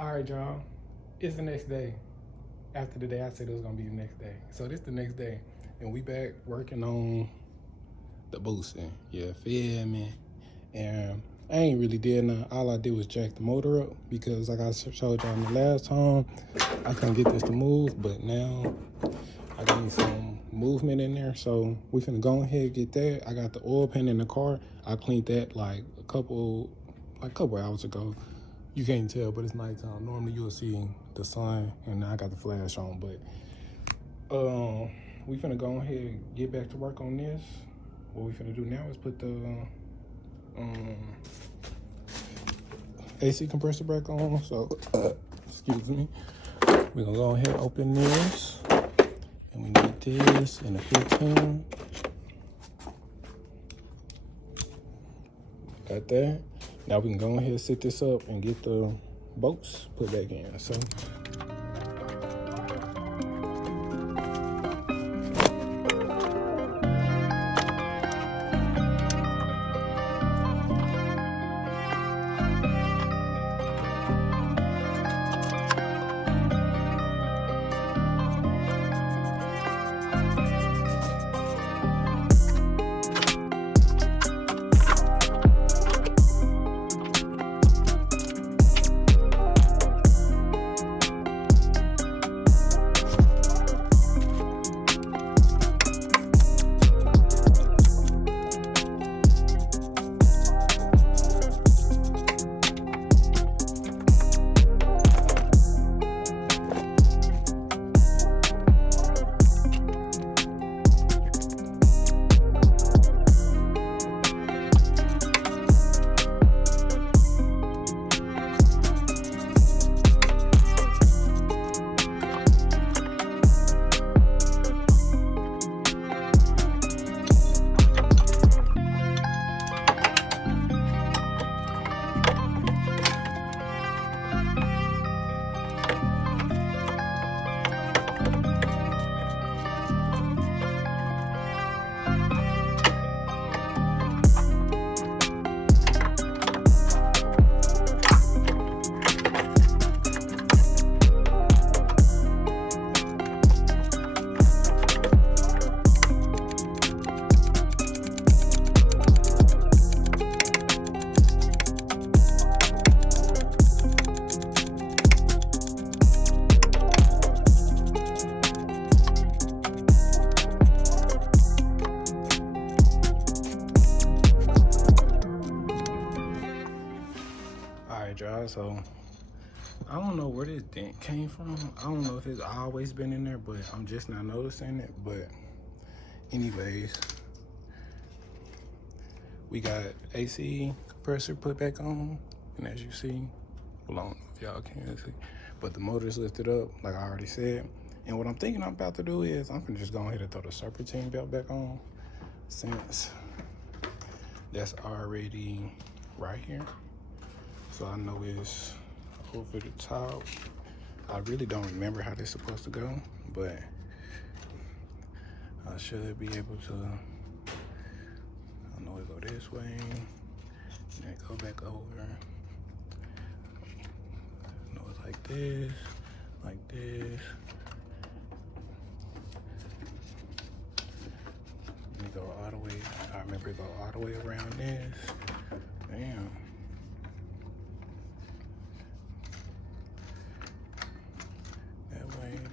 All right, y'all. It's the next day. After the day I said it was gonna be the next day. So this the next day. And we back working on the boosting. Yeah, feel me? And I ain't really did nothing. All I did was jack the motor up because like I showed y'all in the last time, I couldn't get this to move, but now I got some movement in there. So we finna go ahead and get that. I got the oil pan in the car. I cleaned that like a couple hours ago. You can't tell, but it's nighttime. Normally you'll see the sun, and I got the flash on. But we finna go ahead and get back to work on this. What we finna do now is put the AC compressor back on. So excuse me. We're gonna go ahead and open this, and we need this and a 15. Got that. Now we can go ahead and set this up and get the bolts put back in. So y'all, so I don't know where this dent came from. I don't know if it's always been in there, but I'm just not noticing it. But anyways, we got AC compressor put back on, and as you see, well, I don't know if y'all can see, but the motor's lifted up like I already said. And what I'm thinking I'm about to do is I'm gonna just go ahead and throw the serpentine belt back on, since that's already right here. So I know it's over the top. I really don't remember how this is supposed to go, but I should be able to. I know it go this way, and then go back over. I know it's like this, like this. And it go all the way. I remember it go all the way around this. Damn.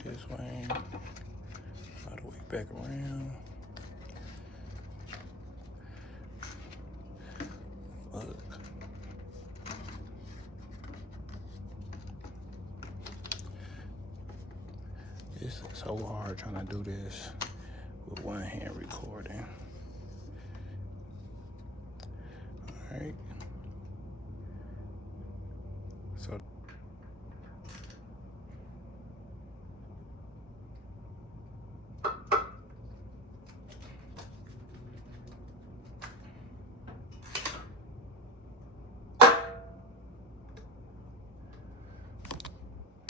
This way, all the way back around. Fuck. It's so hard trying to do this with one hand recording. All right. So.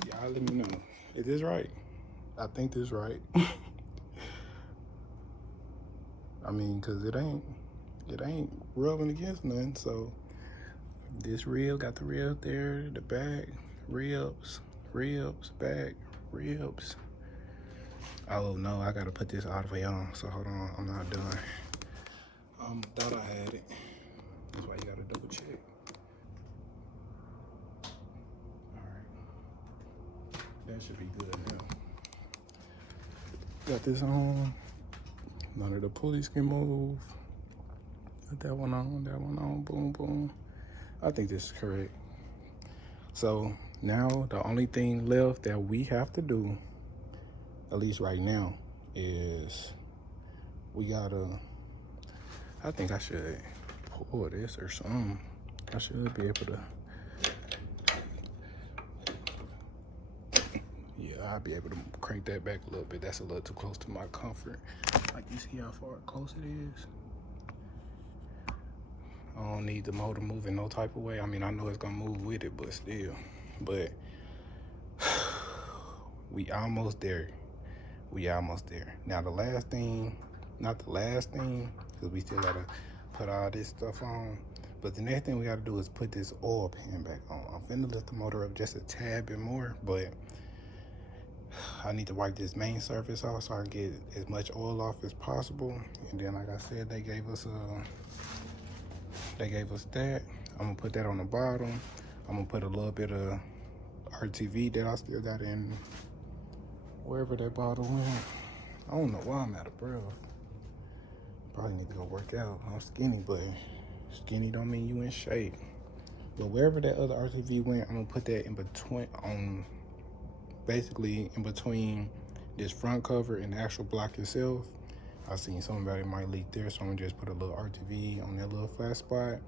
Y'all let me know. Is this right? I think this is right. I mean, cause it ain't rubbing against nothing. So this reel got the reel there, the back ribs, back, ribs. Oh no, I gotta put this all the way on, so hold on, I'm not done. Thought I had it. That's why you gotta double check. Alright, that should be good now. Got this on, none of the pulleys can move. Got that one on, boom, boom. I think this is correct. So now the only thing left that we have to do, at least right now, is we gotta, I think I should pull this or something. I should be able to, yeah, I'll be able to crank that back a little bit. That's a little too close to my comfort. Like, you see how far close it is? I don't need the motor moving no type of way. I mean, I know it's gonna move with it, but still. But we almost there. We almost there. Now the last thing, not the last thing, because we still gotta put all this stuff on, but the next thing we gotta do is put this oil pan back on. I'm finna lift the motor up just a tad bit more, but I need to wipe this main surface off so I can get as much oil off as possible. And then, like I said, they gave us that. I'm gonna put that on the bottom. I'm gonna put a little bit of RTV that I still got in wherever that bottle went. I don't know why I'm out of breath. Probably need to go work out. I'm skinny, but skinny don't mean you in shape. But wherever that other RTV went, I'm gonna put that in between, basically in between this front cover and the actual block itself. I seen somebody might leak there, so I'm gonna just put a little RTV on that little flat spot,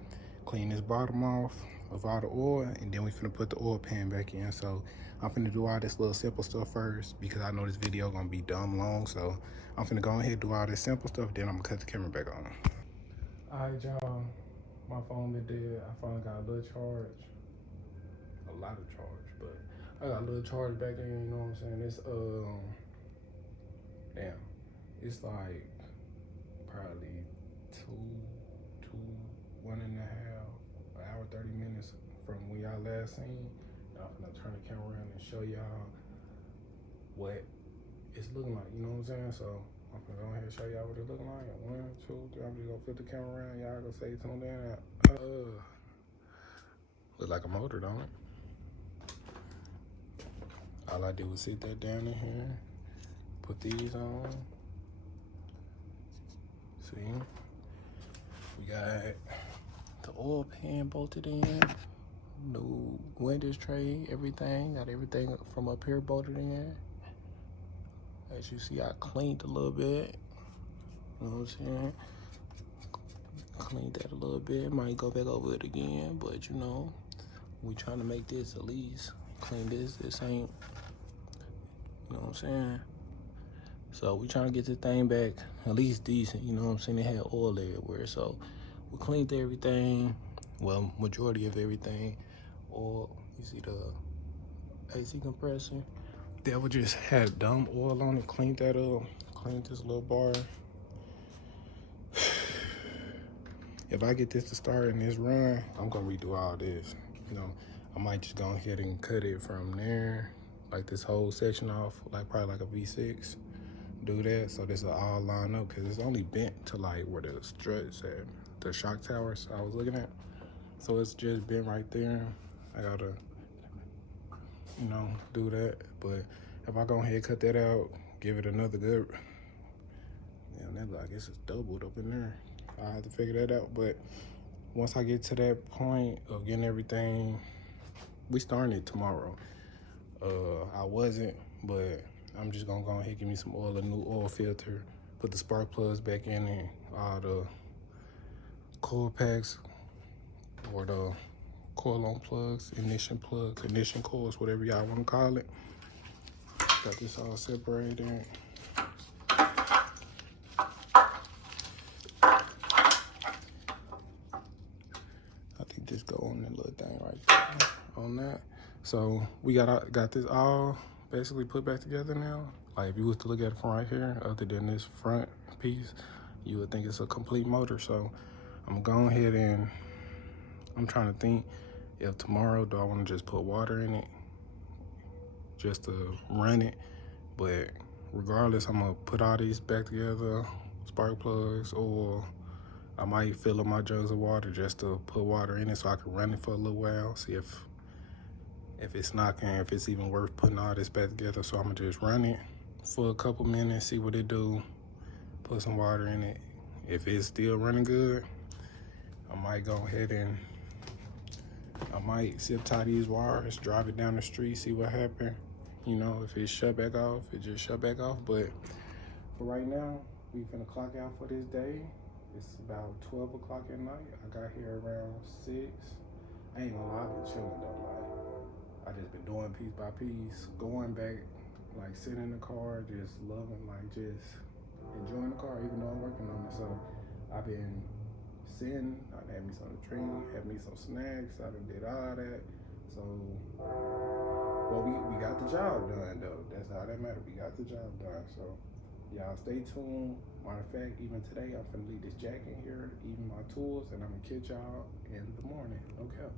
clean this bottom off of all the oil, and then we finna put the oil pan back in. So I'm finna do all this little simple stuff first because I know this video gonna be dumb long. So I'm finna go ahead and do all this simple stuff, then I'm gonna cut the camera back on. All right, y'all, my phone been dead. I finally got a little charge, a lot of charge, but I got a little charge back in, you know what I'm saying? It's, damn. It's like probably 1.5 hour, 30 minutes from when y'all last seen. I'm gonna turn the camera around and show y'all what it's looking like, you know what I'm saying? So I'm gonna go ahead and show y'all what it's looking like. 1, 2, 3, I'm just gonna flip the camera around. Y'all gonna stay tuned in. Look like a motor, don't it? All I did was sit that down in here, put these on. See, we got the oil pan bolted in, new windows tray, everything. Got everything from up here bolted in. As you see, I cleaned a little bit. You know what I'm saying? Cleaned that a little bit. Might go back over it again, but you know, we trying to make this at least clean this. This ain't, you know what I'm saying? So we trying to get this thing back at least decent, you know what I'm saying? It had oil everywhere, so we cleaned everything, well, majority of everything. Oil, you see the AC compressor. That would just had dumb oil on it, cleaned that up, cleaned this little bar. If I get this to start in this run, I'm gonna redo all this. You know, I might just go ahead and cut it from there, like this whole section off, like probably like a V6. Do that so this will all line up because it's only bent to like where the struts at, the shock towers I was looking at. So it's just bent right there. I gotta, you know, do that. But if I go ahead and cut that out, give it another good, damn, that look like it's just doubled up in there. I have to figure that out. But once I get to that point of getting everything, we starting it tomorrow. I wasn't, but I'm just gonna go ahead and give me some oil, a new oil filter, put the spark plugs back in and all the coil packs or the coil on plugs, ignition coils, whatever y'all wanna call it. Got this all separated. I think this go on that little thing right there, on that. So we got this all basically put back together now. Like if you was to look at it from right here, other than this front piece, you would think it's a complete motor. So I'm going ahead and I'm trying to think if tomorrow, do I want to just put water in it just to run it. But regardless, I'm gonna put all these back together, spark plugs, or I might fill up my jugs of water just to put water in it so I can run it for a little while, see if it's knocking, if it's even worth putting all this back together. So I'm gonna just run it for a couple minutes, see what it do, put some water in it. If it's still running good, I might go ahead and I might zip tie these wires, drive it down the street, see what happened. You know, if it shut back off, it just shut back off. But for right now, we finna clock out for this day. It's about 12 o'clock at night. I got here around 6. I ain't gonna lie, I've been chilling though. Like, I just been doing piece by piece, going back, like sitting in the car, just loving, like just enjoying the car, even though I'm working on it. So I've been sitting, I had me some drink, had me some snacks, I done did all that. So, well, we got the job done though. That's all that matters. We got the job done. So y'all stay tuned. Matter of fact, even today, I'm finna leave this jacket here, even my tools, and I'm gonna catch y'all in the morning. Okay.